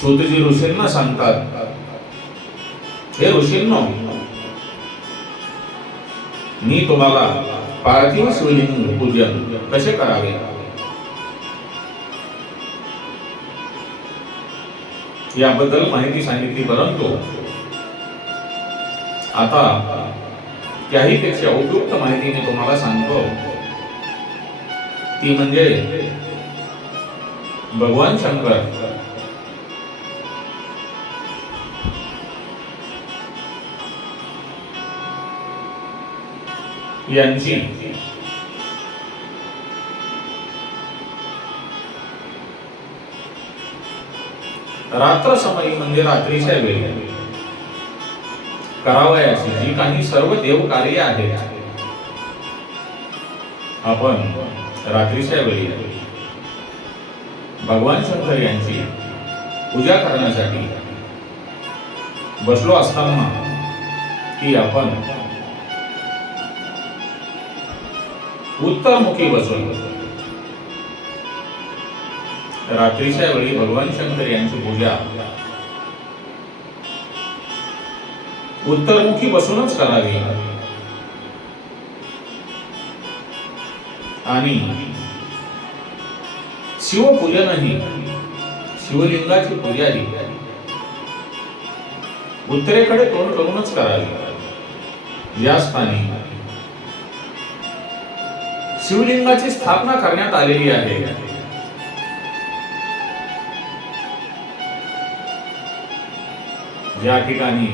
सूतजी ऋषींना सांगतात. हे ऋषींनो मी तुम्हाला पार्थिव शिवलिंग पूजन कसे करावे? याबद्दल माहिती सांगितली परंतु आता त्याही पेक्षा उपयुक्त माहिती मी तुम्हाला सांगतो. ती म्हणजे भगवान शंकर यांची. रात्र समयी म्हणजे रात्रीच्या वेळी. करावयाची जी काही सर्व देव कार्य आहेत आपण रात्रीच्या वेळी भगवान शंकर यांची पूजा करण्यासाठी बसलो असताना की आपण उत्तरमुखी बसून रात्रीच्या वेळी भगवान शंकर यांची पूजा. उत्तरमुखी बसूनच करावी आणि शिवपूजनही शिवलिंगाची पूजा ही उत्तरेकडे तोंड करूनच करावी या स्थानी शिवलिंगाची स्थापना करण्यात आलेली आहे. ज्या ठिकाणी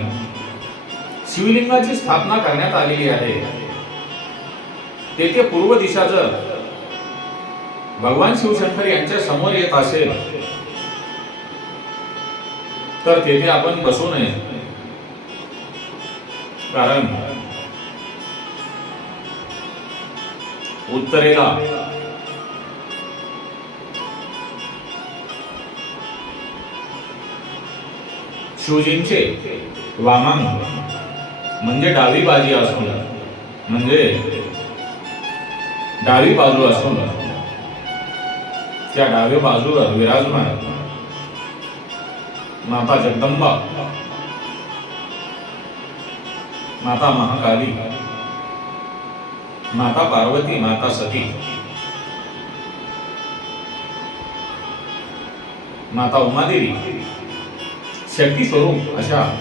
शिवलिंगाची स्थापना करण्यात आलेली आहे. तेथे पूर्व दिशा जर भगवान शिवशंकर यांच्या समोर येत असेल. तर तेथे आपण बसू नये. कारण उत्तरेला. शिवजींचे वामांग म्हणजे डावी बाजी असून म्हणजे डावी बाजू असून त्या डाव्या बाजूवर विराजमान माता जगदंबा माता महाकाली माता पार्वती माता सती. माता उमादेवी. शक्ती स्वरूप अशा.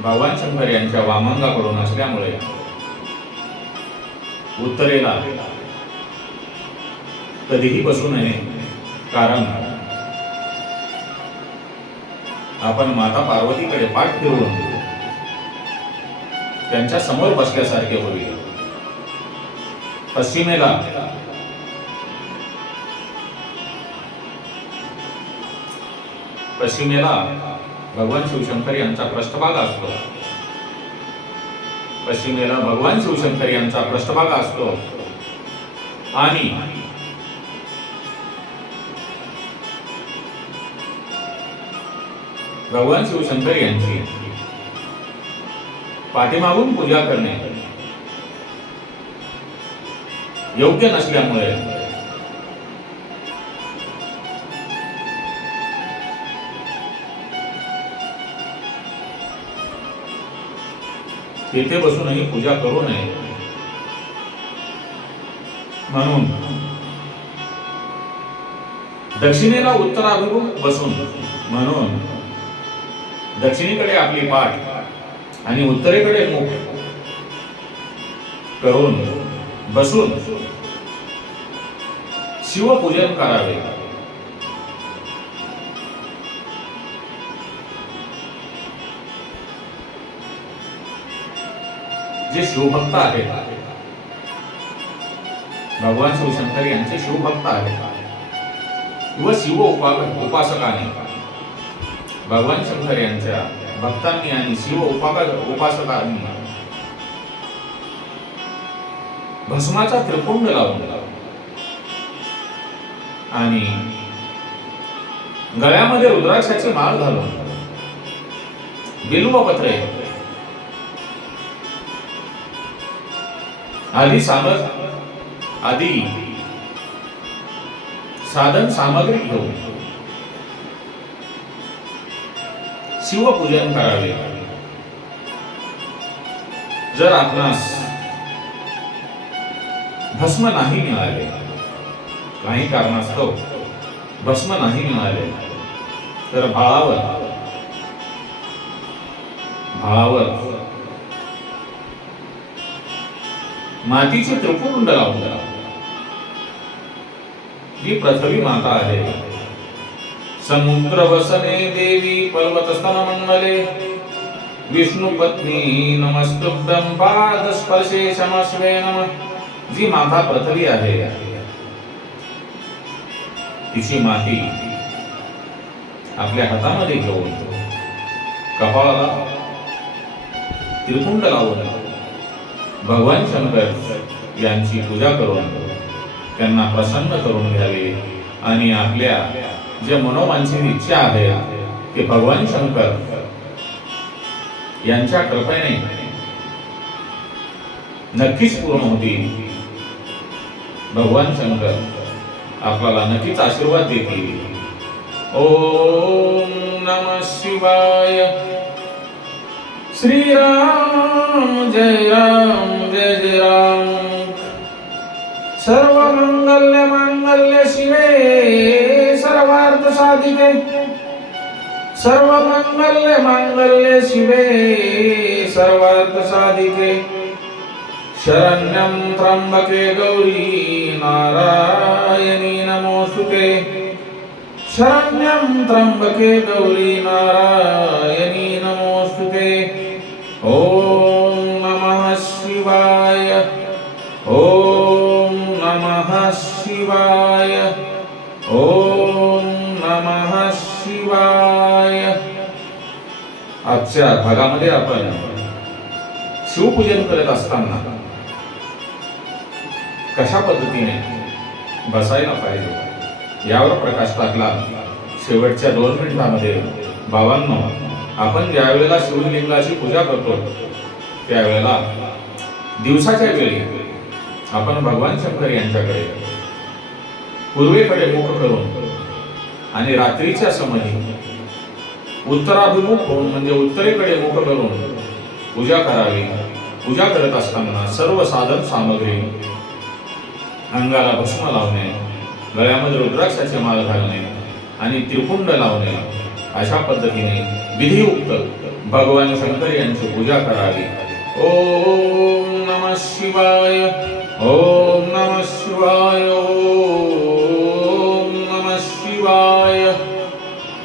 भगवान शंकर यांच्या वामांगाकडून असल्यामुळे उत्तरेला कधीही बसू नये कारण आपण माता पार्वतीकडे पाठ फिरवून त्यांच्यासमोर बसल्यासारखे होईल. पश्चिमेला. पश्चिमेला भगवान शिवशंकर यांचा पृष्ठभाग असतो. पश्चिमेला भगवान शिवशंकर यांचा पृष्ठभाग असतो. आणि भगवान शिवशंकर यांची पाठीमागून पूजा करणे. योग्य नसल्यामुळे. तेथे बसूनही पूजा करू नये. म्हणून दक्षिणेला उत्तराभिमुख बसून म्हणून दक्षिणेकडे आपली पाठ आणि उत्तरेकडे मुख करून बसून शिवपूजन करावे. जे शिवभक्त आहेत भगवान शिवशंकर यांचे शिवभक्त आहेत व शिव उपा उपासकाने भगवान शंकर यांच्या भक्तांनी आणि शिव उपाका उपासकांनी भस्माचा त्रिकुंड लावून आणि गळ्यामध्ये रुद्राक्षाचे माळ घालून बिल्वपत्रे आधी सामग आधी साधन सामग्री घेऊन शिवपूजन करावे जर आपणास भस्म नाही मिळाले काही कारणास्तव भस्म नाही मिळाले तर भाळावर भाळावर मातीचे त्रिपुंड लावून द्या. ही पृथ्वी माता आहे समुद्र वसने देवी पर्वत स्तन मंडले विष्णू पत्नी नमस्तुभ्यं पाद स्पर्शे क्षमस्वे नम। जी माता पृथ्वी आहे तिची माती आपल्या हातामध्ये घेऊन कपाळाला त्रिपुंड लावून भगवान शंकर यांची पूजा करून त्यांना प्रसन्न करून घ्यावे आणि आपल्या जे मनोमानसिक इच्छा आहे की भगवान शंकर यांच्या कृपेने नक्कीच पूर्ण होती भगवान शंकर आपल्याला नक्कीच आशीर्वाद देतील. ओम नम शिवाय. श्रीराम जय राम जय जय राम. सर्व मंगल्य मांगल्य शिवे सर्वार्थ साधिके सर्व मंगल्य मांगल्य शिवे सर्वार्थ साधिके शरण्यं त्र्यंबके गौरी नारायणी नमोस्तुते शरण्यं त्र्यंबके गौरी नारायणी नमः शिवाय। ओम नमः शिवाय। आजच्या भागामध्ये आपण शिवपूजन करत असताना कशा पद्धतीने बसायला पाहिजे यावर प्रकाश टाकला शेवटच्या दोन मिनिटांमध्ये. बाबांनो आपण ज्यावेळेला शिवलिंगाची पूजा करतो त्यावेळेला दिवसाच्या वेळी आपण भगवान शंकर यांच्याकडे पूर्वेकडे मुख करून आणि रात्रीच्या समयी उत्तराभिमुख होऊन म्हणजे उत्तरेकडे मुख करून पूजा करावी. पूजा करत असताना सर्व साधन सामग्री अंगाला भस्म लावणे गळ्यामध्ये रुद्राक्षाचे माळ घालणे आणि त्रिपुंड लावणे अशा पद्धतीने विधियुक्त भगवान शंकर यांची पूजा करावी. ओम नम शिवाय. Om Namah Shivaya.